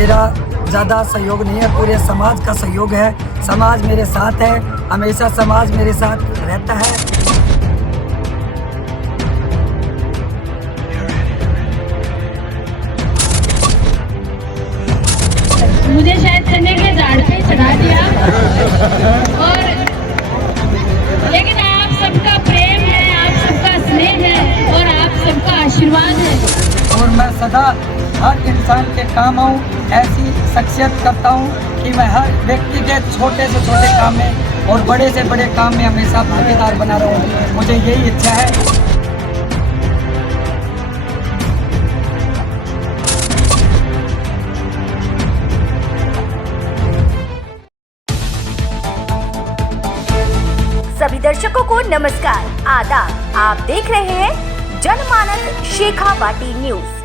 मेरा ज़्यादा सहयोग नहीं है, पूरे समाज का सहयोग है। समाज मेरे साथ है, हमेशा समाज मेरे साथ रहता है। मुझे शायद चने के झाड़ पे चढ़ा दिया, और लेकिन आप सबका प्रेम है, आप सबका स्नेह है और आप सबका आशीर्वाद है। और मैं सदा हर इंसान के काम आऊँ, ऐसी शख्सियत करता हूँ कि मैं हर व्यक्ति के छोटे से छोटे काम में और बड़े से बड़े काम में हमेशा भागीदार बना रहूँ। मुझे यही इच्छा है। सभी दर्शकों को नमस्कार, आदाब। आप देख रहे हैं जनमानस शेखावाटी न्यूज।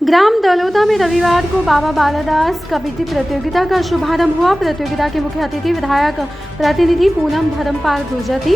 ग्राम दलोदा में रविवार को बाबा बालादास कबड्डी प्रतियोगिता का शुभारंभ हुआ। प्रतियोगिता के मुख्य अतिथि विधायक प्रतिनिधि पूनम धर्मपाल गुर्जर थी।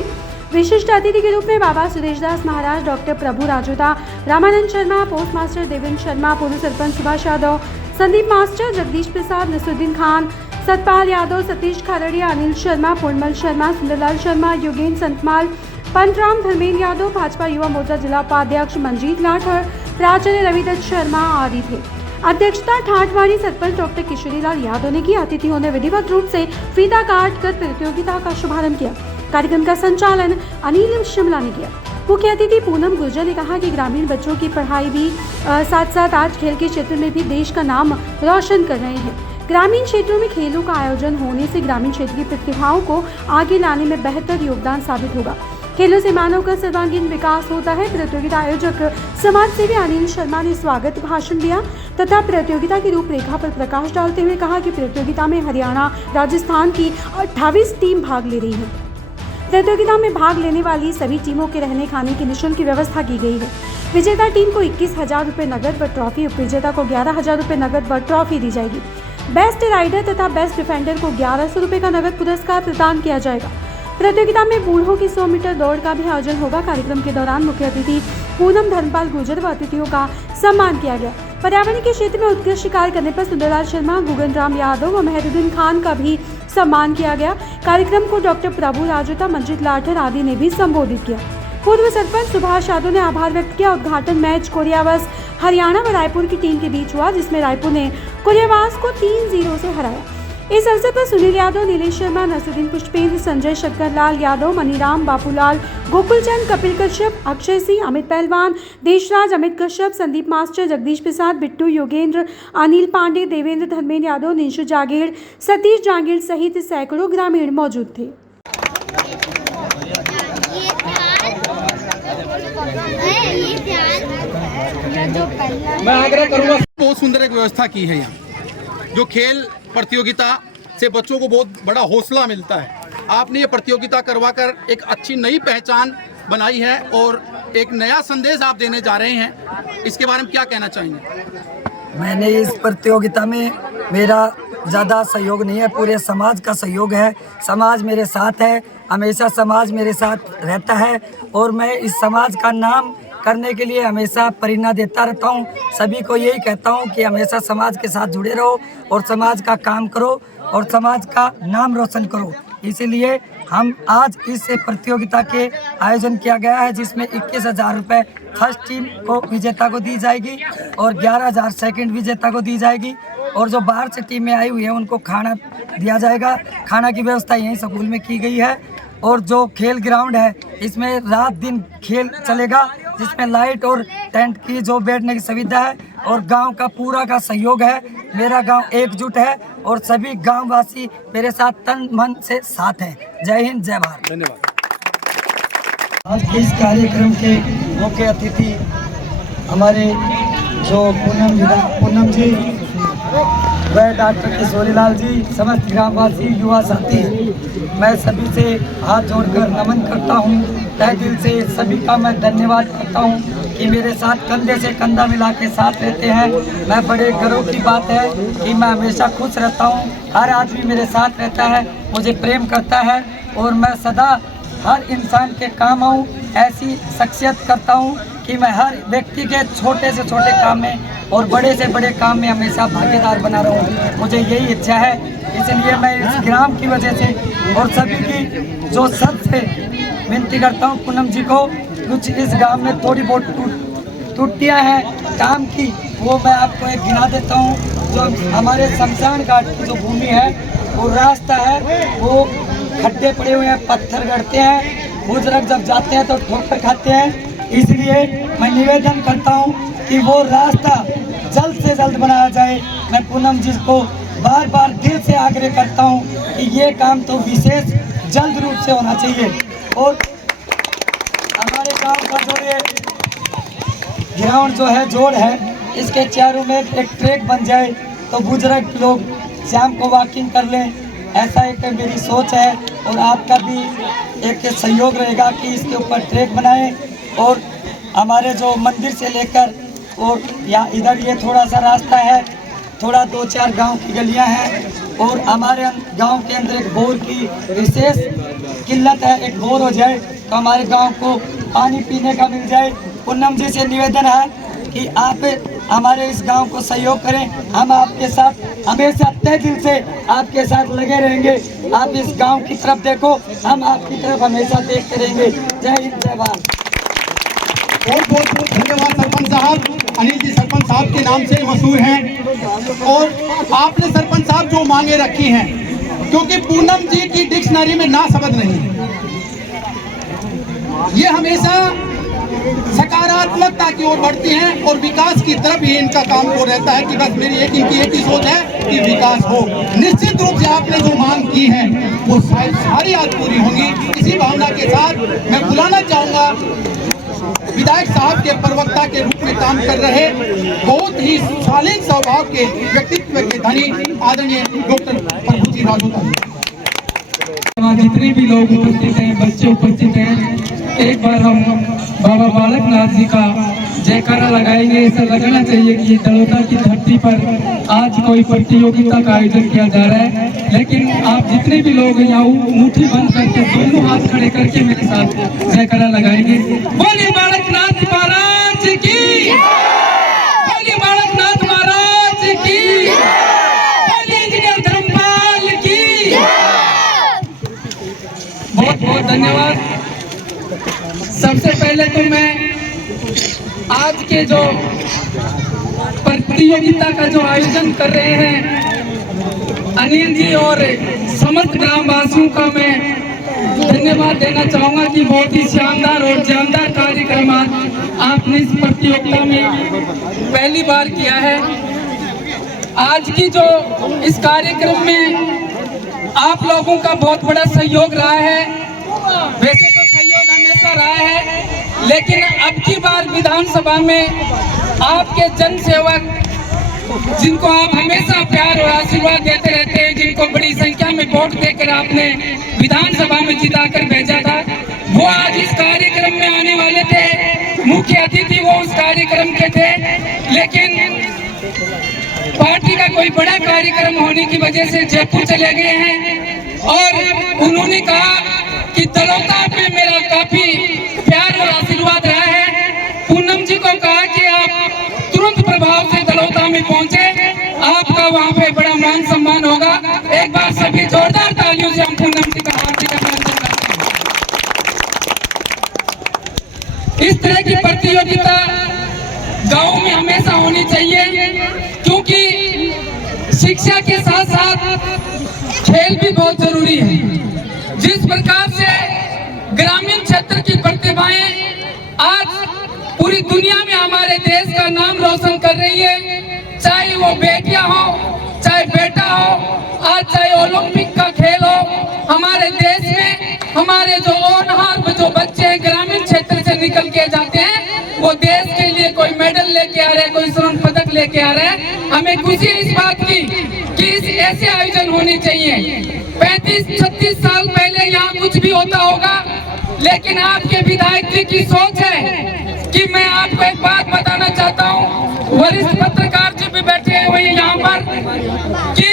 विशिष्ट अतिथि के रूप में बाबा सुरेश दास महाराज, डॉक्टर प्रभु राजोता, रामानंद शर्मा, पोस्ट मास्टर देवेंद्र शर्मा, पूर्व सरपंच सुभाष यादव, संदीप मास्टर, जगदीश प्रसाद, नसरुद्दीन खान, सतपाल यादव, सतीश खरड़िया, अनिल शर्मा, पूर्णमल शर्मा, सुंदरलाल शर्मा, योगेंद्र संतमाल, पंतराम, धर्मेंद्र यादव, भाजपा युवा मोर्चा जिला उपाध्यक्ष मंजीत लाठर, प्राचार्य रविदत्त शर्मा आदि थे। अध्यक्षता ठाठवाड़ी सरपंच डॉक्टर किशोरीलाल यादव ने की। अतिथियों ने विधिवत रूप से फीता काट कर प्रतियोगिता का शुभारंभ किया। कार्यक्रम का संचालन अनिल शिमला ने किया। मुख्य अतिथि पूनम गुर्जर ने कहा कि ग्रामीण बच्चों की पढ़ाई भी साथ साथ आज खेल के क्षेत्र में भी देश का नाम रोशन कर रहे हैं। ग्रामीण क्षेत्रों में खेलों का आयोजन होने से ग्रामीण क्षेत्र की प्रतिभाओं को आगे लाने में बेहतर योगदान साबित होगा। खेलों से मानव का सर्वांगीण विकास होता है। प्रतियोगिता आयोजक समाज सेवी अनिल शर्मा ने स्वागत भाषण दिया तथा प्रतियोगिता की रूपरेखा पर प्रकाश डालते हुए कहा कि प्रतियोगिता में हरियाणा, राजस्थान की 28 टीम भाग ले रही है। प्रतियोगिता में भाग लेने वाली सभी टीमों के रहने खाने की निःशुल्क व्यवस्था की गई है। विजेता टीम को 21,000 रुपये नगद व ट्रॉफी, उपविजेता को 11,000 रुपये नगद व ट्रॉफी दी जाएगी। बेस्ट राइडर तथा बेस्ट डिफेंडर को 1100 रुपये का नगद पुरस्कार प्रदान किया जाएगा। प्रतियोगिता में बूढ़ों की 100 मीटर दौड़ का भी आयोजन होगा। कार्यक्रम के दौरान मुख्य अतिथि पूनम धर्मपाल गुर्जर व अतिथियों का सम्मान किया गया। पर्यावरण के क्षेत्र में उत्कृष्ट कार्य करने पर सुंदरलाल शर्मा, गुगन राम यादव व मेहरुद्दीन खान का भी सम्मान किया गया। कार्यक्रम को डॉक्टर प्रभु राजोता, मंजीत लाठर आदि ने भी संबोधित किया। पूर्व सरपंच सुभाष यादव ने आभार व्यक्त किया। उद्घाटन मैच कोरियावास हरियाणा व रायपुर की टीम के बीच हुआ, जिसमें रायपुर ने कोरियावास को 3-0 से हराया। इस अवसर पर सुनील यादव, नीलेश शर्मा, नसरुद्दीन पुष्पेंद्र, संजय शक्करलाल यादव, मनीराम, बापूलाल, गोकुलचंद, कपिल कश्यप, अक्षय सिंह, अमित पहलवान, देशराज, अमित कश्यप, संदीप मास्टर, जगदीश प्रसाद, बिट्टू, योगेंद्र, अनिल पांडे, देवेंद्र, धर्मेंद्र यादव, निशु जागीड़, सतीश जागीड़ सहित सैकड़ों ग्रामीण मौजूद थे। मैं आग्रह करूंगा, बहुत सुंदर एक व्यवस्था की है यहाँ, जो खेल प्रतियोगिता से बच्चों को बहुत बड़ा हौसला मिलता है। आपने ये प्रतियोगिता करवाकर एक अच्छी नई पहचान बनाई है और एक नया संदेश आप देने जा रहे हैं। इसके बारे में क्या कहना चाहेंगे? मैंने इस प्रतियोगिता में मेरा ज़्यादा सहयोग नहीं है, पूरे समाज का सहयोग है। समाज मेरे साथ है, हमेशा समाज मेरे साथ रहता है और मैं इस समाज का नाम करने के लिए हमेशा प्रेरणा देता रहता हूँ। सभी को यही कहता हूँ कि हमेशा समाज के साथ जुड़े रहो और समाज का काम करो और समाज का नाम रोशन करो। इसीलिए हम आज इस प्रतियोगिता के आयोजन किया गया है, जिसमें 21,000 रुपये फर्स्ट टीम को विजेता को दी जाएगी और 11,000 सेकंड विजेता को दी जाएगी। और जो बाहर से टीमें आई हुई हैं उनको खाना दिया जाएगा। खाना की व्यवस्था यहीं स्कूल में की गई है। और जो खेल ग्राउंड है इसमें रात दिन खेल चलेगा, जिसमें लाइट और टेंट की जो बैठने की सुविधा है और गांव का पूरा का सहयोग है। मेरा गांव एकजुट है और सभी गांववासी मेरे साथ तन मन से साथ हैं। जय हिंद, जय भारत। धन्यवाद। आज के इस कार्यक्रम के मुख्य अतिथि हमारे जो पूनम जी व डॉक्टर किशोरीलाल जी, समस्त ग्रामवासी, युवा साथी, मैं सभी से हाथ जोड़कर नमन करता हूं। तहे दिल से सभी का मैं धन्यवाद करता हूं कि मेरे साथ कंधे से कंधा मिला के साथ रहते हैं। मैं बड़े गर्व की बात है कि मैं हमेशा खुश रहता हूं। हर आदमी मेरे साथ रहता है, मुझे प्रेम करता है और मैं सदा हर इंसान के काम आऊँ, ऐसी शख्सियत करता हूँ कि मैं हर व्यक्ति के छोटे से छोटे काम में और बड़े से बड़े काम में हमेशा भागीदार बना रहूँ। मुझे यही इच्छा है, इसलिए मैं इस ग्राम की वजह से और सभी की जो सबसे विनती करता हूँ पूनम जी को, कुछ इस गांव में थोड़ी बहुत त्रुटियाँ हैं काम की, वो मैं आपको एक गिना देता हूँ। जो हमारे शमशान घाट की जो भूमि है, वो रास्ता है, वो खड्डे पड़े हुए हैं, पत्थर गड़ते हैं, बुजुर्ग जब जाते हैं तो ठोकर खाते हैं। इसलिए मैं निवेदन करता हूँ कि वो रास्ता जल्द से जल्द बनाया जाए। मैं पूनम जी को बार बार दिल से आग्रह करता हूँ कि ये काम तो विशेष जल्द रूप से होना चाहिए। और हमारे गांव का जो ये ग्राउंड जो है, जोड़ है, इसके चारों में एक ट्रैक बन जाए तो बुजुर्ग लोग शाम को वॉकिंग कर लें। ऐसा एक मेरी सोच है और आपका भी एक सहयोग रहेगा कि इसके ऊपर ट्रैक बनाएं। और हमारे जो मंदिर से लेकर और या इधर ये थोड़ा सा रास्ता है, थोड़ा 2-4 गांव की गलियां हैं और हमारे गांव के अंदर एक बोर की विशेष किल्लत है। एक बोर हो जाए तो हमारे गांव को पानी पीने का मिल जाए। पूनम जी से निवेदन है कि आप हमारे इस गांव को सहयोग करें। हम आपके साथ हमेशा तहे दिल से आपके साथ लगे रहेंगे। आप इस गांव की तरफ देखो, हम आपकी तरफ हमेशा देखते रहेंगे। जय हिंद, जय भारत। बहुत बहुत धन्यवाद सरपंच साहब। अनिल जी सरपंच साहब के नाम से मशहूर हैं और आपने सरपंच साहब जो मांगे रखी हैं, क्योंकि पूनम जी की डिक्शनरी में ना शब्द नहीं, ये हमेशा सकारात्मकता की ओर बढ़ती हैं और विकास की तरफ ही इनका काम हो रहता है कि बस मेरी इनकी एक ही सोच है कि विकास हो। निश्चित रूप से आपने जो मांग की है वो सारी आज पूरी होंगी। इसी भावना के साथ मैं बुलाना चाहूँगा विधायक साहब के प्रवक्ता के रूप में काम कर रहे, बहुत ही शालीन स्वभाव के व्यक्तित्व के धनी आदरणीय डॉक्टर प्रभुजी राजोता। जितने भी लोग उपस्थित हैं, बच्चे उपस्थित हैं, एक बार हम बाबा बालकनाथ जी का जयकारा लगाएंगे। ऐसा लगना चाहिए कि ये दलोदा की धरती पर आज कोई प्रतियोगिता का आयोजन किया जा रहा है। लेकिन आप जितने भी लोग यहाँ मुट्ठी बंद करके दोनों हाथ खड़े करके मेरे साथ जयकारा लगाएंगे। बोलिए बालकनाथ महाराज की, बोलिए बालकनाथ महाराज की, बोलिए इंजीनियर धर्मपाल की। बहुत बहुत धन्यवाद। सबसे पहले तो मैं आज के जो प्रतियोगिता का जो आयोजन कर रहे हैं अनिल जी और समस्त ग्रामवासियों का मैं धन्यवाद देना चाहूँगा कि बहुत ही शानदार और जानदार कार्यक्रम आपने इस प्रतियोगिता में पहली बार किया है। आज की जो इस कार्यक्रम में आप लोगों का बहुत बड़ा सहयोग रहा है। वैसे तो सहयोग हमेशा रहा है, लेकिन अब की बार विधानसभा में आपके जन सेवक जिनको आप हमेशा प्यार और आशीर्वाद देते रहते हैं, जिनको बड़ी संख्या में वोट देकर आपने विधानसभा में जिताकर भेजा था, वो आज इस कार्यक्रम में आने वाले थे। मुख्य अतिथि वो उस कार्यक्रम के थे, लेकिन पार्टी का कोई बड़ा कार्यक्रम होने की वजह से जयपुर चले गए हैं और उन्होंने कहा कि दलोदा पे मेरा काफी प्यार और आशीर्वाद रहा है। पूनम जी को कहा कि आप तुरंत प्रभाव से दलोदा में पहुंचे, आपका वहां पे बड़ा मान सम्मान होगा। एक बार सभी जोरदार तालियों से हम पूनम जी का हार्दिक अभिनंदन करते हैं। इस तरह की प्रतियोगिता गांव में हमेशा होनी चाहिए, क्योंकि शिक्षा के साथ साथ खेल भी बहुत जरूरी है। जिस प्रकार से ग्रामीण क्षेत्र की प्रतिभाएं आज पूरी दुनिया में हमारे देश का नाम रोशन कर रही है, चाहे वो बेटियां हो चाहे बेटा हो, आज चाहे ओलंपिक का खेल हो, हमारे देश में हमारे जो होनहार जो बच्चे ग्रामीण क्षेत्र से निकल के जाते हैं, वो देश के लिए कोई मेडल लेके आ रहे हैं, कोई स्वर्ण पदक लेके आ रहे हैं। हमें खुशी इस बात की कि ऐसे आयोजन होने चाहिए। 35-36 साल पहले यहाँ कुछ भी होता होगा, लेकिन आपके विधायक जी की सोच है कि मैं आपको एक बात बताना चाहता हूँ, वरिष्ठ पत्रकार जी भी बैठे हुए हैं यहाँ पर, कि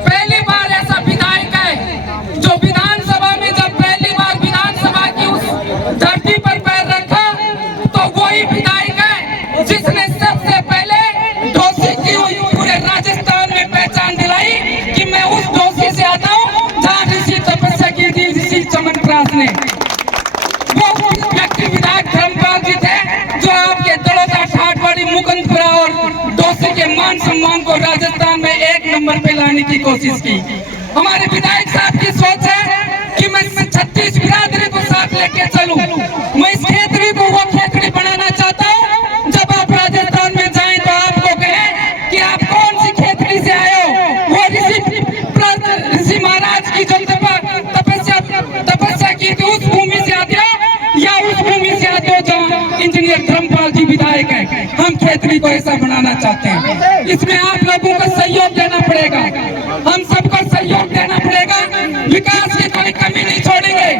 पहली बार ऐसा विधायक है जो विधानसभा में जब पहली बार विधानसभा वही विधायक है जिसने सबसे पहले डोसी की पूरे राजस्थान में पहचान दिलाई कि मैं उस डोसी से आता हूँ जहाँ ऋषि तपस्या की थी ऋषि चमनप्रास ने। वो व्यक्ति विधायक धर्मपाल जी थे जो आपके तड़ोदा, ठाठवाड़ी, मुकुंदपुरा और डोसी के मान सम्मान को राजस्थान में 1 नंबर पे लाने की कोशिश की। हमारे विधायक साहब की सोच है कि मैं 36 बिरादरी को साथ लेके चलूं। मैं इस खेतड़ी को वो खेतड़ी बनाना चाहता हूं जब आप राजस्थान में जाएं तो आपको कहें कि आप कौन सी खेतड़ी से आए हो। वो ऋषि महाराज की जो तपस्या की थी उस भूमि से आते हो या उस भूमि से आते हो जहाँ इंजीनियर धर्मपाल जी विधायक है। हम खेतड़ी को ऐसा बनाना चाहते हैं। इसमें आप लोगों को सहयोग देना पड़ेगा, हम सबको सहयोग देना पड़ेगा। विकास की कोई कमी नहीं छोड़ेंगे।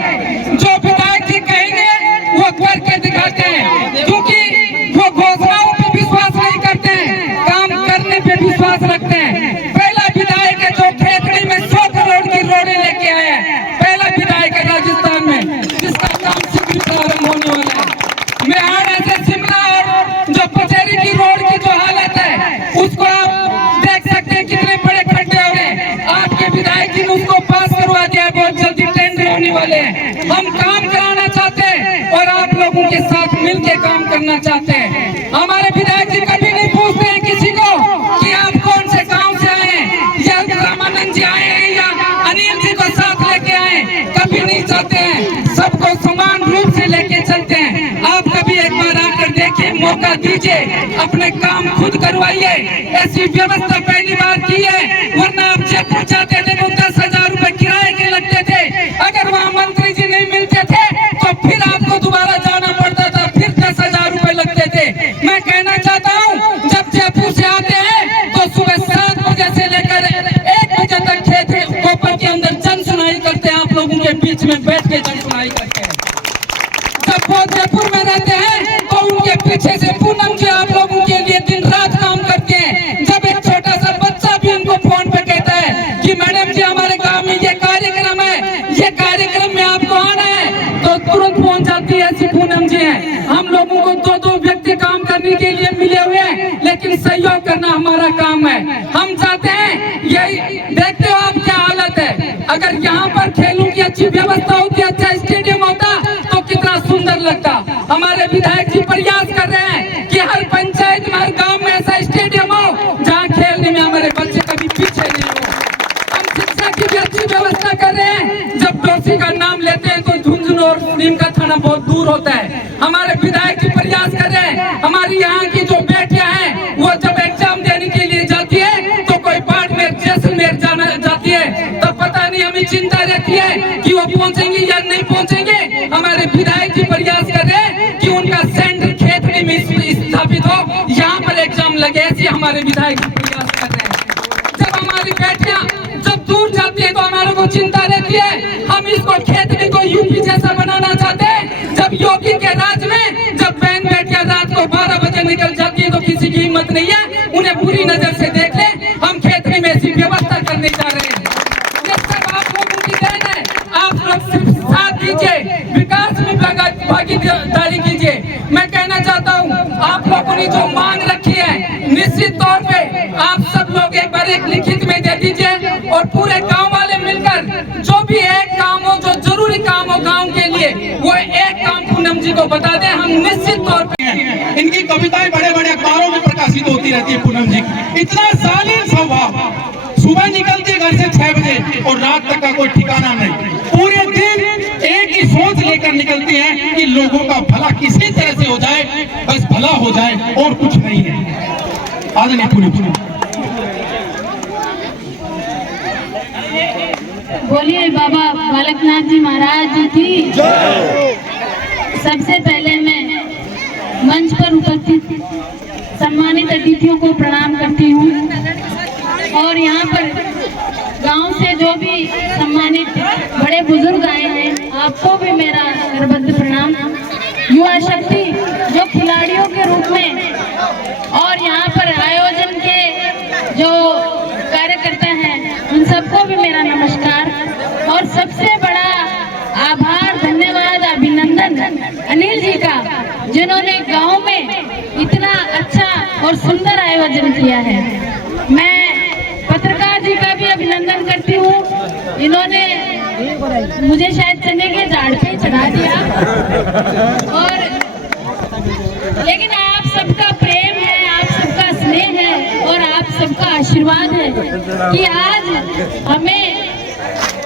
जो विधायक जी कहेंगे वो करके दिखाते हैं, क्योंकि वो घोषणाओं पे विश्वास नहीं करते हैं, काम करने पे विश्वास रखते हैं। पहला विधायक है जो खेतड़ी में 100 करोड़ की रोडें लेके आया है। पहला विधायक है राजस्थान में जिसका काम शीघ्र प्रारंभ होने वाला है। मेहाड़ा से शिमला और जो पचेरी की रोड की जो हालत है उसको आप देख सकते हैं कितने बड़े खड्डे हो रहे। आपके विधायक जी ने उसको पास करवा दिया, बहुत जल्दी टेंडर होने वाले हैं। हम काम कराना चाहते हैं और आप लोगों के साथ मिलकर काम करना चाहते हैं। हमारे विधायक जी कभी नहीं पूछते हैं किसी को कि आप कौन से गांव से आए हैं, या रामानंद जी आए हैं या अनिल जी को साथ लेके आए, कभी नहीं चाहते हैं। सबको समान रूप से लेके चलते हैं। आप कभी एक बार आकर देखिए, मौका दीजिए, अपने काम खुद करवाइए। ऐसी व्यवस्था पहली बार की है, वरना आप जयपुर जाते थे तो 10,000 रुपए किराए के लगते थे। अगर वहाँ मंत्री जी नहीं मिलते थे तो फिर आपको दोबारा जाना पड़ता था, फिर 10,000 रुपए लगते थे। मैं कहना चाहता हूँ जब जयपुर से आते हैं तो सुबह 7 बजे से लेकर 1 बजे तक खेत कोपर के अंदर जन सुनाई करते हैं। आप लोगों के बीच में बैठ के जन सुनाई करते हैं। जब वो जयपुर में रहते हैं तो उनके पीछे से पूनम जी आप लोगों के लिए दिन रात काम करते हैं। जब एक छोटा सा बच्चा भी उनको फोन पे कहता है कि मैडम जी हमारे गांव में ये कार्यक्रम है, ये कार्यक्रम में आपको आना है, तो तुरंत पहुंच जाती है। ऐसी पूनम जी है। हम लोगों को 2-2 व्यक्ति काम करने के लिए मिले हुए हैं, लेकिन सहयोग करना हमारा काम है। हम चाहते हैं, यही देखते हो आप क्या हालत है। अगर यहाँ पर खेलों की अच्छी व्यवस्था होती, अच्छा स्टेडियम होता तो कितना सुंदर लगता। हमारे विधायक जी प्रयास कर रहे हैं कि हर पंचायत में, हर गांव में ऐसा स्टेडियम हो जहां खेलने में हमारे बच्चे कभी पीछे नहीं हो। हम शिक्षा की भी अच्छी व्यवस्था कर रहे हैं। जब डोसी का नाम लेते हैं तो झुंझुनू और नीम का थाना बहुत दूर होता है। हमारे विधायक जी प्रयास कर रहे हैं। हमारी यहाँ की जो बेटियां हैं वो जब एग्जाम देने के लिए जाती है तो कोई बाड़मेर, जैसलमेर जाती है, तब पता नहीं हमें चिंता रहती है कि वो पहुंचेंगे या नहीं पहुंचेंगे। हमारे विधायक जी प्रयास कर रहे हैं कि उनका सेंटर खेतड़ी में स्थापित हो, यहाँ पर एग्जाम लगे। ऐसे हमारे विधायक जी प्रयास कर रहे हैं। जब हमारी बेटियां जब दूर जाती है तो हमारे को चिंता रहती है। हम इसको खेतड़ी को यूपी जैसा बनाना चाहते हैं। जब योगी के राज में जब बहन बेटियां रात को 12 बजे निकल जाती है तो किसी की हिम्मत नहीं है उन्हें बुरी नजर से देख ले। हम खेतड़ी में ऐसी व्यवस्था करने जा रहे हैं। ये सब आप लोगों की देन है। आप लोग सिर्फ साथ दीजिए, विकास में भागीदारी कीजिए। मैं कहना चाहता हूँ आप लोगों ने जो मांग रखी है निश्चित तौर पे आप सब लोग एक बार एक लिखित में दे दीजिए और पूरे गांव वाले मिलकर जो भी एक काम हो, जो जरूरी काम हो गांव के लिए, वो एक काम पूनम जी को बता दें। हम निश्चित तौर पे इनकी कविताएं बड़े बड़े अखबारों में प्रकाशित होती रहती है। पूनम जी इतना शालीन स्वभाव, सुबह निकलती है घर से 6 बजे और रात तक का कोई ठिकाना नहीं। पूरे दिन एक ही सोच लेकर निकलती हैं कि लोगों का भला किसी तरह से हो जाए, बस भला हो जाए और कुछ नहीं है। आदरणीय पूनम, बोलिए बाबा बालकनाथ जी महाराज की। सबसे पहले मैं मंच पर उपस्थित सम्मानित अतिथियों को प्रणाम करती हूँ और यहाँ पर गांव से जो भी सम्मानित बड़े बुजुर्ग आए हैं आपको भी मेरा करबद्ध प्रणाम। युवा शक्ति जो खिलाड़ियों के रूप में और यहाँ पर आयोजन के जो कार्यकर्ता हैं उन सबको भी मेरा नमस्कार और सबसे बड़ा आभार, धन्यवाद, अभिनंदन अनिल जी का, जिन्होंने गांव में और सुंदर आयोजन किया है। मैं पत्रकार जी का भी अभिनंदन करती हूँ, इन्होंने मुझे शायद चने के झाड़ पे चढ़ा दिया। और लेकिन आप सबका प्रेम है, आप सबका स्नेह है और आप सबका आशीर्वाद है कि आज हमें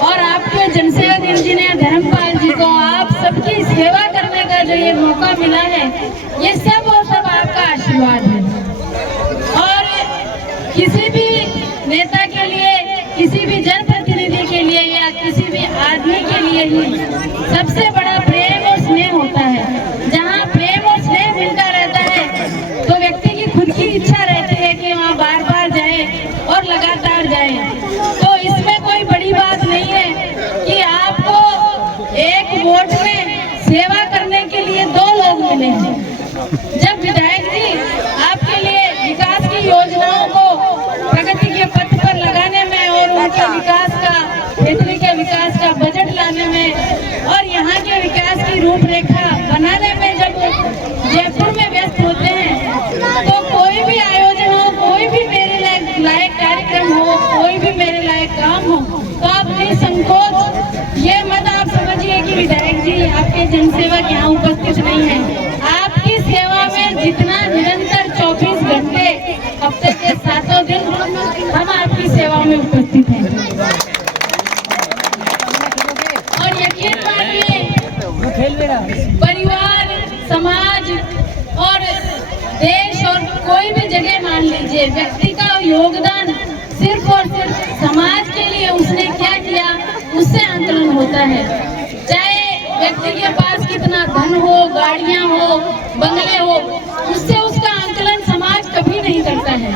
और आपके जनसेवक इंजीनियर धर्मपाल जी को आप सबकी सेवा करने का जो ये मौका मिला है, ये सब और सब आपका आशीर्वाद है। और किसी भी नेता के लिए, किसी भी जनप्रतिनिधि के लिए या किसी भी आदमी के लिए ही सबसे बड़ा प्रेम और स्नेह होता है। जहाँ प्रेम और स्नेह मिलता रहता है तो व्यक्ति की खुद की इच्छा रहती है कि वहाँ बार बार जाए और लगातार जाए। तो इसमें कोई बड़ी बात नहीं है कि आपको एक वोट में सेवा करने के लिए 2 लोग मिले हैं। जब विधायक जी आपके लिए विकास की योजनाओं को प्रगति के पथ पर लगाने में और उनके विकास का, क्षेत्र के विकास का बजट लाने में और यहाँ के विकास की रूपरेखा बनाने में जब जयपुर में व्यस्त होते हैं, तो कोई भी आयोजन हो, कोई भी मेरे लायक कार्यक्रम हो, कोई भी मेरे लायक काम हो, तो आप निसंकोच ये मत आप समझिए कि विधायक जी आपके जनसेवक यहाँ उपस्थित नहीं है। आपकी सेवा में जितना निरंतर 24 घंटे हफ्ते के 7 दिन हम आपकी सेवा में उपस्थित हैं। और यकीन मानिए, परिवार, समाज और देश और कोई भी जगह मान लीजिए, व्यक्ति का योगदान सिर्फ और सिर्फ समाज के लिए उसने क्या किया उससे आंकलन होता है। चाहे व्यक्ति के पास कितना धन हो, गाड़ियां हो, बंगले हो, उससे उसका आंकलन समाज कभी नहीं करता है।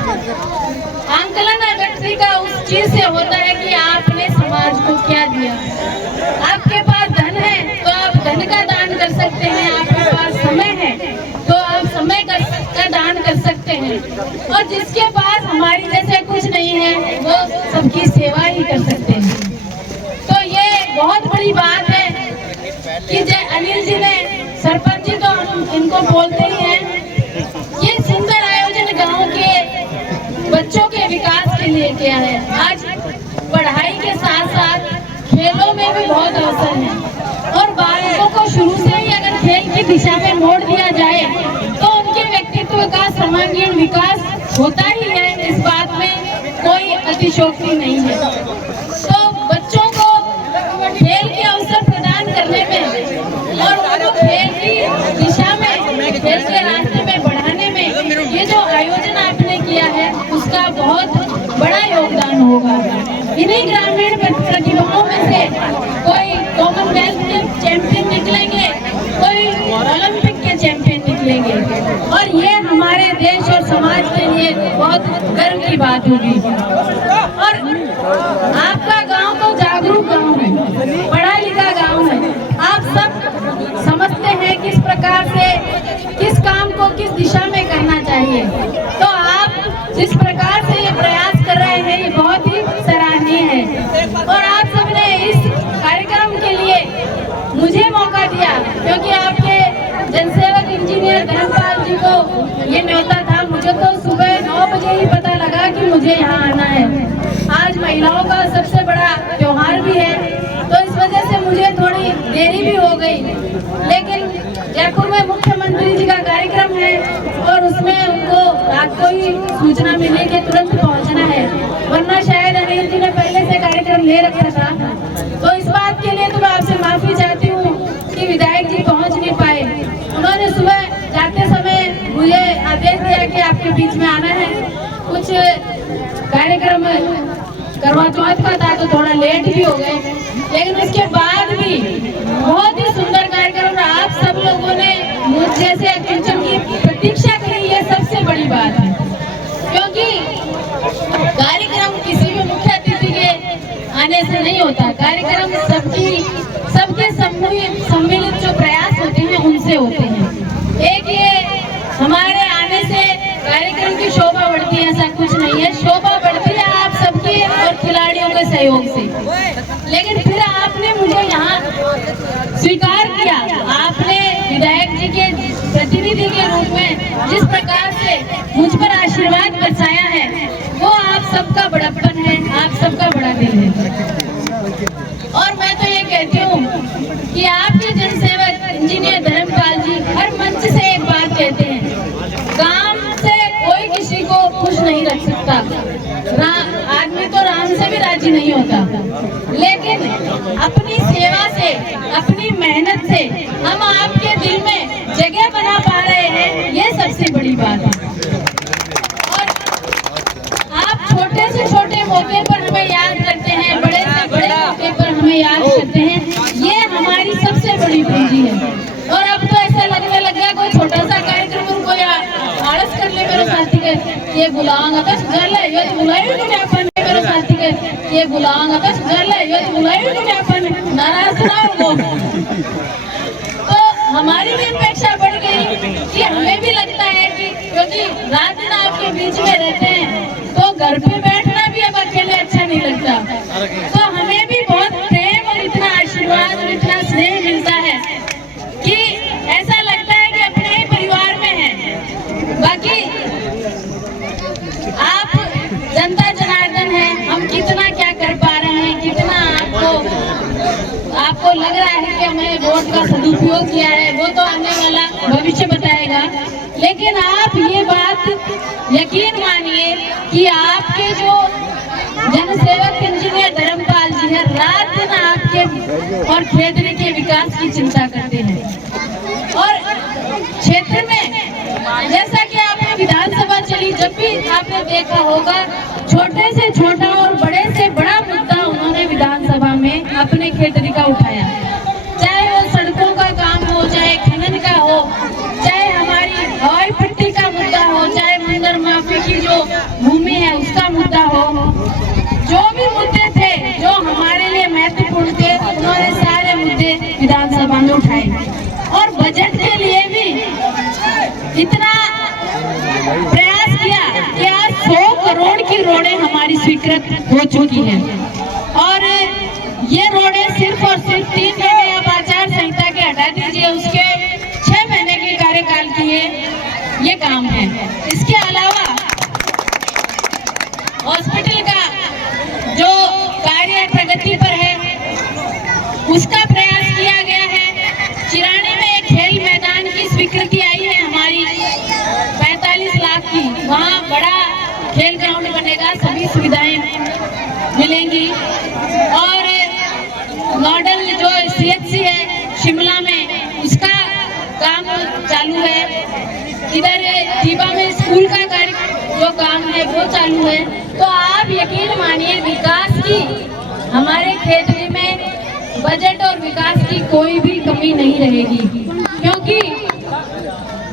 आंकलन व्यक्ति का उस चीज से होता है कि आपने समाज को क्या दिया। आपके पास धन है तो आप धन का दान कर सकते हैं, आपके पास समय है तो आप समय का दान कर सकते हैं, और जिसके पास हमारी जैसे कुछ नहीं है वो सबकी सेवा ही कर सकते हैं। तो ये बहुत बड़ी बात है कि जय अनिल जी ने, सरपंच जी तो हम इनको बोलते ही हैं, ये सुंदर आयोजन गांव के बच्चों के विकास के लिए किया है। आज पढ़ाई के साथ साथ खेलों में भी बहुत अवसर है, और बालकों को शुरू से ही अगर खेल की दिशा में मोड़ दिया जाए तो उनके व्यक्तित्व का सर्वांगीण विकास होता ही है। इस बात में कोई अतिशयोक्ति नहीं है। तो बच्चों को खेल के अवसर प्रदान करने में और उनको खेल की दिशा में, खेल के रास्ते में बढ़ाने में ये जो आयोजन आपने किया है उसका बहुत बड़ा योगदान होगा। इन्हीं ग्रामीण प्रतिभाओं में से कोई कॉमनवेल्थ के चैंपियन निकलेंगे, कोई ओलंपिक के चैंपियन निकलेंगे, और ये हमारे देश और समाज के लिए बहुत गर्व की बात होगी। और आपका गांव तो जागरूक गांव है, पढ़ा लिखा गांव है। आप सब समझते हैं किस प्रकार से किस काम को किस दिशा में करना चाहिए। तो आप जिस प्रकार से ये प्रयास कर रहे हैं ये बहुत ही सराहनीय है। और आप सबने इस कार्यक्रम के लिए मुझे मौका दिया, क्योंकि आपके जनसेवक इंजीनियर धर्मपाल जी को ये न्योता था। मुझे तो सुबह 9 बजे ही पता लगा कि मुझे यहाँ आना है। आज महिलाओं का सबसे बड़ा त्योहार भी है, तो इस वजह से मुझे थोड़ी देरी भी हो गई, लेकिन जयपुर में मुख्यमंत्री जी का कार्यक्रम है और उसमें उनको रात को ही सूचना मिली कि तुरंत पहुंचना है, वरना शायद अनिल जी ने पहले से कार्यक्रम ले रखा था। तो इस बात के लिए तो मैं आपसे माफी चाहती हूँ कि विधायक जी पहुंच नहीं पाए। उन्होंने सुबह जाते समय मुझे आदेश दिया कि आपके बीच में आना है। कुछ कार्यक्रम करवा चौथ का था तो थोड़ा लेट भी हो गए, लेकिन उसके बाद भी बहुत ही सुंदर कार्यक्रम। आप सब लोगों ने मुझ जैसे अटेंशन की प्रतीक्षा करी, ये सबसे बड़ी बात है, क्योंकि कार्यक्रम किसी भी मुख्य अतिथि के आने से नहीं होता। कार्यक्रम सबके सम्मिलित जो प्रयास होते हैं उनसे होते हैं। एक ये हमारे आने से कार्यक्रम की शोभा बढ़ती है ऐसा कुछ नहीं है, शोभा बढ़ती है आप सबके और खिलाड़ियों के सहयोग से। लेकिन फिर आपने मुझे यहाँ स्वीकार किया, आपने विधायक जी के प्रतिनिधि के रूप में जिस प्रकार से मुझ पर लग सकता, आदमी तो राम से भी राजी नहीं होता, लेकिन अपनी सेवा से, अपनी मेहनत से हम आपके दिल में जगह बना पा रहे हैं, ये सबसे बड़ी बात है। और आप छोटे से छोटे मौके पर हमें याद करते हैं, बड़े से बड़े मौके पर हमें याद करते हैं, ये हमारी सबसे बड़ी पूंजी है। और अब तो ऐसा लगने लग गया कोई छोटा सा कार्यक्रम उनको आलस कर ले मेरे साथी के ये बुलाऊंगा तो घर ले, ये तो बुलाई भी नहीं अपन मेरे साथी के ये बुलाऊंगा तो घर ले, ये तो बुलाई भी नहीं अपन, नाराज ना हो। तो हमारी भी अपेक्षा बढ़ गई कि हमें भी लगता है कि क्योंकि रात दिन आपके बीच में रहते हैं तो घर पे बैठना भी अब अकेले अच्छा नहीं लगता, तो हमें भी बहुत प्रेम और इतना आशीर्वाद और इतना स्नेह मिलता है कि ऐसा लगता है कि अपने ही परिवार में है। बाकी आप जनता जनार्दन है, हम कितना क्या कर पा रहे हैं, कितना आपको लग रहा है कि हमने वोट का सदुपयोग किया है, वो तो आने वाला भविष्य बताएगा। लेकिन आप ये बात यकीन मानिए कि आपके जो जनसेवक इंजीनियर धर्मपाल जी है, रात दिन आपके और खेतरी के विकास की चिंता करते हैं। और क्षेत्र में जैसा कि आपने विधानसभा चली, जब भी आपने देखा होगा छोटे से छोटा और बड़े से बड़ा मुद्दा उन्होंने विधानसभा में अपने खेतरी का उठाया, चाहे वो सड़कों का काम हो, चाहे खनन का हो, चाहे हमारी हवाई पट्टी का मुद्दा हो, चाहे मंदिर माफी की जो भूमि है उसका मुद्दा हो, जो भी मुद्दे थे जो हमारे लिए महत्वपूर्ण थे, उन्होंने सारे मुद्दे विधानसभा में उठाए। और बजट के लिए भी इतना प्रयास किया कि आज 100 करोड़ की रोडें हमारी स्वीकृत हो चुकी हैं। और ये रोडें सिर्फ और सिर्फ 3 महीने आप आचार संहिता के हटा दीजिए, उसके 6 महीने के कार्यकाल की ये काम है। इसके अलावा हॉस्पिटल का जो कार्य प्रगति पर है उसका प्रयास किया गया है। चिराने में एक खेल मैदान की स्वीकृति आई है हमारी 45 लाख की, वहाँ बड़ा खेल ग्राउंड बनेगा, सभी सुविधाएं मिलेंगी। और मॉडल जो CHC है शिमला में, उसका काम चालू है। इधर दीबा में स्कूल का कार्य जो काम है वो चालू है। तो आप यकीन मानिए विकास की हमारे क्षेत्र में बजट और विकास की कोई भी कमी नहीं रहेगी, क्योंकि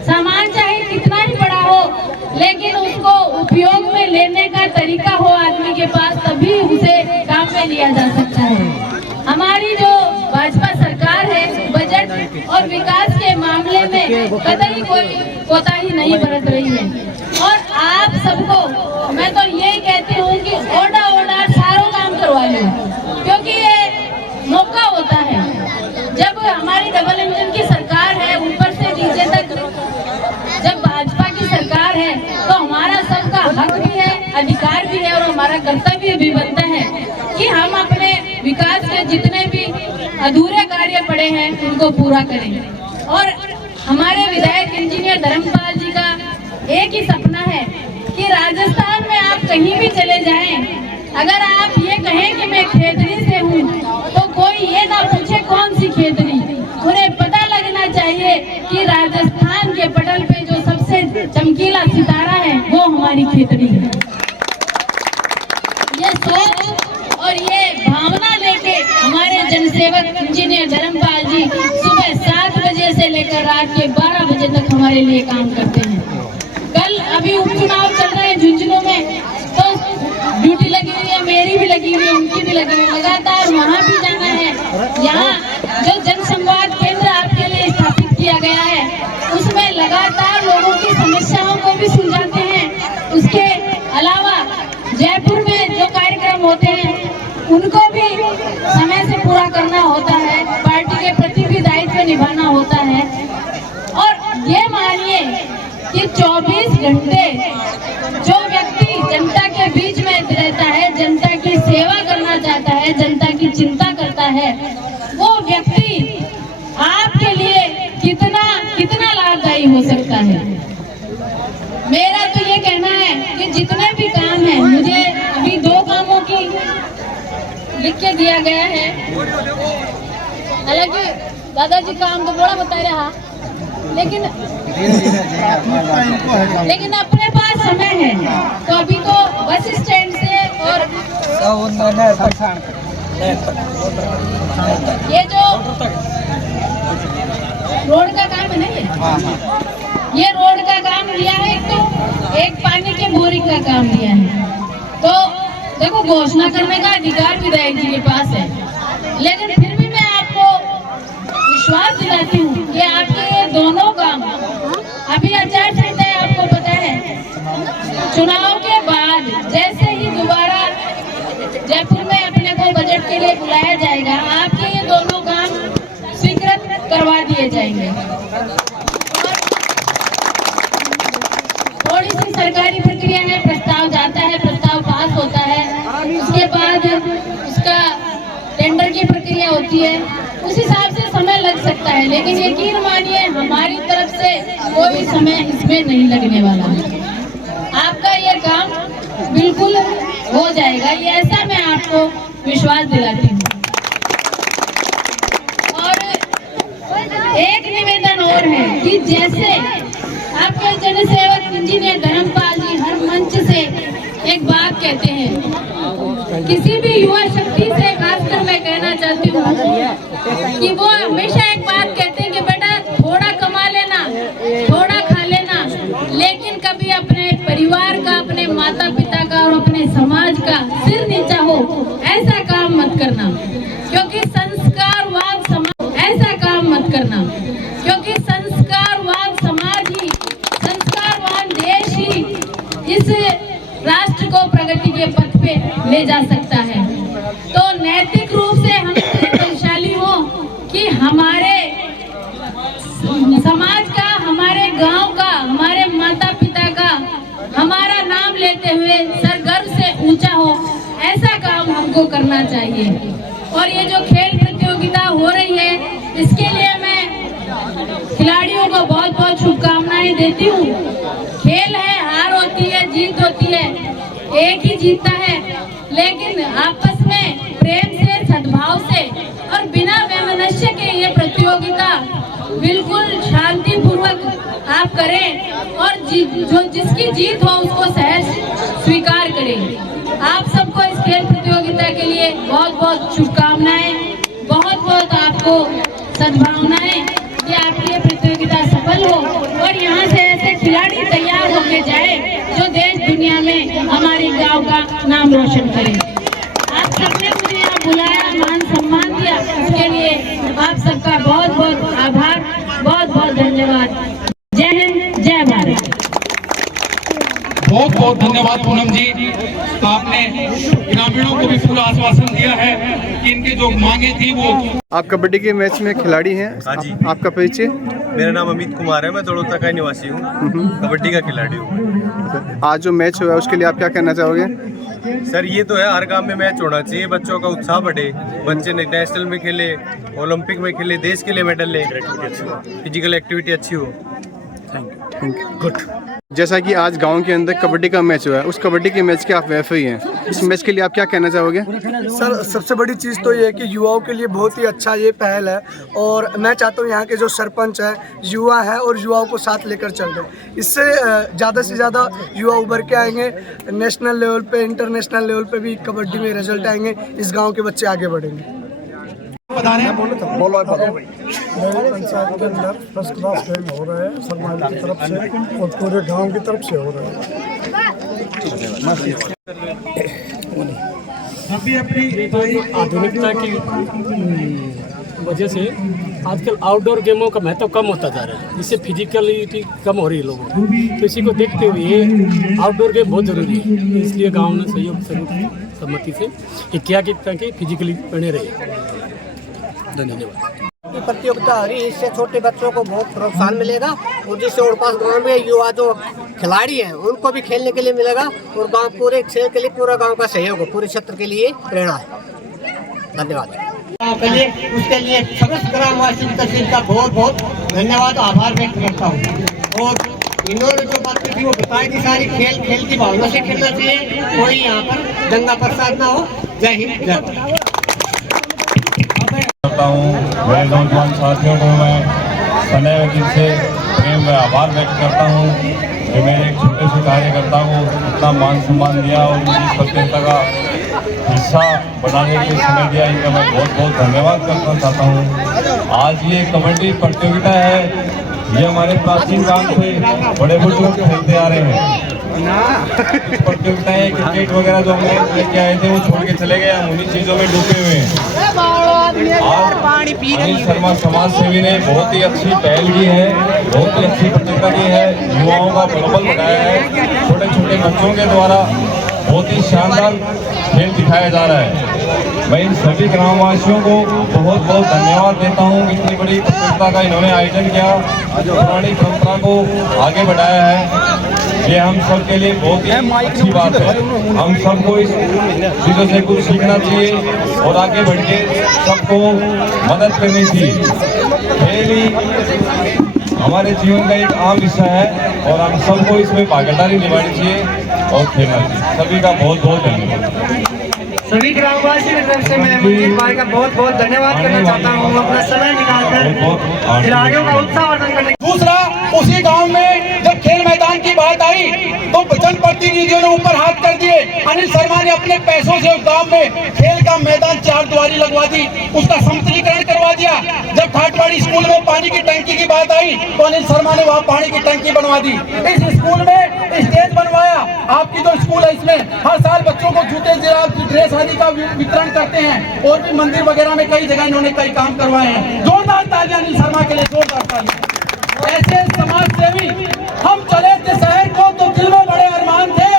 सामान चाहे कितना ही बड़ा हो लेकिन उसको उपयोग में लेने का तरीका हो आदमी के पास, तभी उसे काम में लिया जा सकता है। हमारी जो भाजपा सरकार है बजट और विकास के मामले में कतई कोई कोताही नहीं बरत रही है। और आप सबको मैं तो यही कहती हूँ कि ओडा सारों काम करवा लो, क्योंकि ये मौका होता है जब हमारी डबल इंजन की सरकार है, ऊपर से नीचे तक जब भाजपा की सरकार है, तो हमारा सबका हक भी है, अधिकार भी है और हमारा कर्तव्य भी बनता है कि हम अपने विकास के जितने भी अधूरे कार्य पड़े हैं उनको पूरा करें। और हमारे विधायक इंजीनियर धर्मपाल जी का एक ही सपना है कि राजस्थान में आप कहीं भी चले जाएं, अगर आप ये कहें कि मैं खेतरी से हूँ तो कोई ये ना पूछे कौन सी खेतरी, उन्हें पता लगना चाहिए कि राजस्थान के पटल पे जो सबसे चमकीला सितारा है वो हमारी खेतरी है। ये सोच और ये भावना लेके हमारे जनसेवक इंजीनियर धर्मपाल जी सुबह 7 बजे से लेकर रात के 12 बजे तक हमारे लिए काम करते हैं। कल अभी उपचुनाव चल रहे हैं झुंझुनू में, तो ड्यूटी लगी हुई है, मेरी भी लगी हुई है, उनकी भी लगी हुई है, लगातार वहाँ भी जाना है। यहाँ जो जन संवाद केंद्र आपके लिए स्थापित किया गया है उसमें लगातार लोगों की समस्याओं को भी सुलझाते हैं। उसके अलावा जयपुर में जो कार्यक्रम होते हैं उनको भी समय से पूरा करना होता है, पार्टी के प्रति भी दायित्व निभाना होता है। और ये मानिए कि 24 घंटे जो व्यक्ति जनता के बीच में रहता है, जनता की सेवा करना चाहता है, जनता की चिंता करता है, वो व्यक्ति आपके लिए कितना लाभदायी हो सकता है। मेरा तो ये कहना है हैं कि जितने भी काम हैं, मुझे अभी 2 कामों की लिख के दिया गया है। हालांकि दादाजी काम तो बड़ा बता रहा, लेकिन अपने पास समय है। तो अभी तो बस स्टैंड से और ये जो रोड का काम है ना, ये रोड का काम लिया है, तो एक पानी के बोरिंग का काम लिया है। तो देखो, घोषणा करने का अधिकार विधायक जी के पास है, लेकिन फिर भी मैं आपको विश्वास दिलाती हूँ कि आपके ये दोनों काम, अभी आचार संहिता है, आपको पता है, चुनाव के बाद जैसे ही दोबारा जयपुर में अपने को बजट के लिए बुलाया जाएगा, आपके ये दोनों काम स्वीकृत करवा दिए जाएंगे। थोड़ी सी सरकारी प्रक्रिया है, प्रस्ताव जाता है, प्रस्ताव पास होता है, उसके बाद उसका टेंडर की प्रक्रिया होती है, उस हिसाब से समय लग सकता है, लेकिन यकीन मानिए हमारी तरफ से कोई समय इसमें नहीं लगने वाला है। आपका ये काम बिल्कुल हो जाएगा, ये ऐसा मैं आपको विश्वास दिलाती हूँ। और एक निवेदन और है कि जैसे आपके जनसेवक इंजीनियर धर्मपाल जी हर मंच से एक बात कहते हैं, किसी भी युवा शक्ति से खासकर मैं कहना चाहती हूँ कि वो हमेशा एक बात कहते हैं कि बेटा थोड़ा कमा लेना, थोड़ा खा लेना, लेकिन कभी अपने परिवार का, अपने माता पिता का और अपने समाज का सिर नीचा हो ऐसा काम मत करना, क्योंकि संस्कारवान समाज, ऐसा काम मत करना, क्योंकि संस्कारवान समाज ही, संस्कारवान देश ही इस राष्ट्र को प्रगति के पथ पे ले जा सकता है। तो नैतिक रूप से हम बलशाली हो कि हमारे समाज का, हमारे गांव का, हमारे माता पिता का हमारा नाम लेते हुए सर गर्व से ऊंचा हो, ऐसा काम हमको करना चाहिए। और ये जो खेल प्रतियोगिता हो रही है, इसके लिए मैं खिलाड़ियों को बहुत बहुत शुभकामनाएं देती हूँ। खेल है, हार होती है, जीत होती है, एक ही जीतता है, लेकिन आपस में प्रेम से, सद्भाव से और बिना वैमनस्य के ये प्रतियोगिता बिल्कुल शांतिपूर्वक आप करें और जो जिसकी जीत हो उसको सहर्ष स्वीकार करें। आप सबको इस खेल प्रतियोगिता के लिए बहुत बहुत शुभकामनाएं, बहुत बहुत आपको सद्भावनाएं कि आपकी ये प्रतियोगिता सफल हो और यहाँ से ऐसे खिलाड़ी तैयार होके जाए जो देश दुनिया में हमारे गांव का नाम रोशन करे। आप सबने मुझे यहाँ बुलाया, मान सम्मान दिया, इसके लिए आप सबका बहुत बहुत आभार, बहुत बहुत धन्यवाद। जय हिंद, जय भारत। बहुत बहुत धन्यवाद पूनम जी, आपने ग्रामीणों को भी पूरा आश्वासन दिया है कि इनके जो मांगे थी वो। आप कबड्डी के मैच में खिलाड़ी हैं। हाँ जी। आपका परिचय? मेरा नाम अमित कुमार है, मैं दड़ौता का निवासी हूँ, कबड्डी का खिलाड़ी हूँ। आज जो मैच हुआ है उसके लिए आप क्या कहना चाहोगे? सर ये तो है, हर गांव में मैच होना चाहिए, बच्चों का उत्साह बढ़े, बच्चे नेशनल में खेले, ओलंपिक में खेले, देश के लिए मेडल ले, फिजिकल एक्टिविटी अच्छी हो। Thank you. गुड। जैसा कि आज गांव के अंदर कबड्डी का मैच हुआ है, उस कबड्डी के मैच के आप रेफरी हैं, इस मैच के लिए आप क्या कहना चाहोगे? सर सबसे बड़ी चीज़ तो ये है कि युवाओं के लिए बहुत ही अच्छा ये पहल है और मैं चाहता हूँ यहाँ के जो सरपंच है युवा है और युवाओं को साथ लेकर चल रहे, इससे ज़्यादा से ज़्यादा युवा उभर के आएंगे, नेशनल लेवल पे, इंटरनेशनल लेवल पे भी कबड्डी में रिजल्ट आएंगे, इस गाँव के बच्चे आगे बढ़ेंगे। मेरी पंचायत के अंदर फर्स्ट क्लास गेम हो रहा है, सरमाइल की तरफ से और पूरे गांव की तरफ से हो रहा है। आधुनिकता की वजह से आजकल आउटडोर गेमों का महत्व कम होता जा रहा है, जिससे फिजिकलिटी कम हो रही है लोगों की। तो इसी को देखते हुए आउटडोर गेम बहुत ज़रूरी है, इसलिए गांव ने सहयोग सहमति से ये किया कि ताकि फिजिकली बने रहे। धन्यवाद। प्रतियोगिता हो रही है, इससे छोटे बच्चों को बहुत प्रोत्साहन मिलेगा और जिससे और पास गाँव में युवा जो खिलाड़ी हैं उनको भी खेलने के लिए मिलेगा और गांव पूरे खेल के लिए पूरा गांव का सहयोग हो, पूरे क्षेत्र के लिए प्रेरणा है। धन्यवाद। उसके लिए समस्त ग्रामवासी का बहुत बहुत धन्यवाद, आभार व्यक्त करता हूँ और इन्होंने जो बातें थी वो बताई थी सारी। खेल की भावना से खेलना चाहिए, कोई यहाँ पर दंगा प्रसाद ना हो। जय हिंद, जय भारत। करता हूँ मेरे नौजवान साथियों को मैं सदैव दिल से प्रेम व आभार व्यक्त करता हूँ कि मेरे एक छोटे से कार्यकर्ता को इतना मान सम्मान दिया और मुझे इस प्रतियोगिता का हिस्सा बनाने के लिए समय दिया। इनका मैं बहुत बहुत धन्यवाद करना चाहता हूँ। आज ये कबड्डी प्रतियोगिता है, ये हमारे प्राचीन काल से बड़े बुजुर्ग खेलते आ रहे हैं। प्रतियोगिताएं क्रिकेट वगैरह जो हम लोग लेके आए थे वो छोड़ के चले गए, हम उन्हीं चीज़ों में डूबे हुए हैं। आज अनिल शर्मा समाज सेवी ने बहुत ही अच्छी पहल की है, बहुत ही अच्छी प्रतियोगिता की है, युवाओं का मनोबल बढ़ाया है। छोटे छोटे बच्चों के द्वारा बहुत ही शानदार खेल दिखाया जा रहा है। मैं इन सभी ग्रामवासियों को बहुत बहुत धन्यवाद देता हूँ। इतनी बड़ी प्रतियोगिता का इन्होंने आयोजन किया, पुरानी परंपरा को आगे बढ़ाया है। ये हम सब के लिए बहुत ही अच्छी बात है। हम सबको इस चीज़ों से कुछ सीखना चाहिए और आगे बढ़ के सबको मदद करनी चाहिए। खेल ही हमारे जीवन का एक आम हिस्सा है और हम सबको इसमें भागीदारी निभानी चाहिए और खेलना चाहिए। सभी का बहुत बहुत धन्यवाद। सभी ग्रामवासियों की तरफ से मैं मंजीत भाई का बहुत बहुत धन्यवाद करना चाहता हूँ, अपना समय निकालकर खिलाड़ियों का उत्साह वर्धन करने। दूसरा, उसी गांव में जब खेल मैदान की बात आई तो जनप्रतिनिधियों ने ऊपर हाथ कर दिए। अनिल शर्मा ने अपने पैसों से उस गांव में खेल का मैदान 4 द्वारी लगवा दी, उसका समतलीकरण करवा दिया। जब ठाटवाड़ी स्कूल में पानी की टंकी की बात आई तो अनिल शर्मा ने वहाँ पानी की टंकी बनवा दी। इस स्कूल में स्टेज बनवाया। आपकी तो स्कूल है, इसमें हर साल बच्चों को जूते ड्रेस आदि का वितरण करते हैं और भी मंदिर वगैरह में कई जगह इन्होंने कई काम करवाए हैं। जोरदार तालियां अनिल शर्मा के लिए, जोरदार तालियां। ऐसे समाज सेवी हम चले थे शहर को तो दिल में बड़े अरमान थे,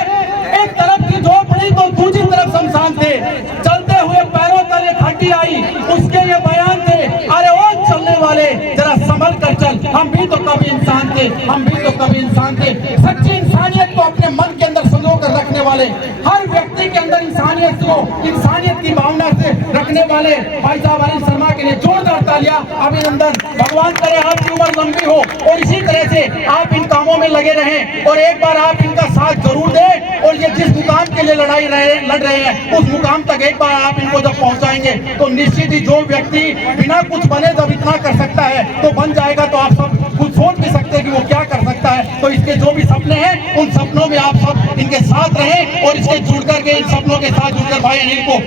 एक तरफ की झोपड़ी तो दूसरी तरफ शमशान थे। चलते हुए पैरों तले खड्डी आई, उसके ये बयान थे, अरे ओ चलने वाले जरा संभल कर चल, हम भी तो कभी इंसान थे, हम भी तो कभी इंसान थे। सच्ची इंसानियत को अपने मन के अंदर संजो कर रखने वाले, हर व्यक्ति के अंदर इंसानियत को, इंसानियत की भावना से रखने वाले भाई साहब अनिल शर्मा के लिए जोरदार तालियां, अभिनंदन। भगवान करे आपकी उम्र लंबी हो और इसी तरह से आप इन कामों में लगे रहें और एक बार आप इनका साथ जरूर दें और ये जिस मुकाम के लिए लड़ रहे हैं उस मुकाम तक एक बार आप इनको जब पहुंचाएंगे तो निश्चित ही जो व्यक्ति बिना कुछ बने जब इतना कर सकता है तो बन जाएगा। तो आप सब कुछ सोच भी सकते हैं कि वो क्या कर सकता है। तो इसके जो भी सपने हैं उन सपनों में आप सब इनके साथ रहें और इसके जुड़ करके इन सपनों के साथ जुड़कर भाई अनिल को।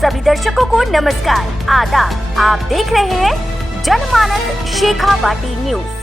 सभी दर्शकों को नमस्कार, आदाब। आप देख रहे हैं जनमानस शेखावाटी न्यूज।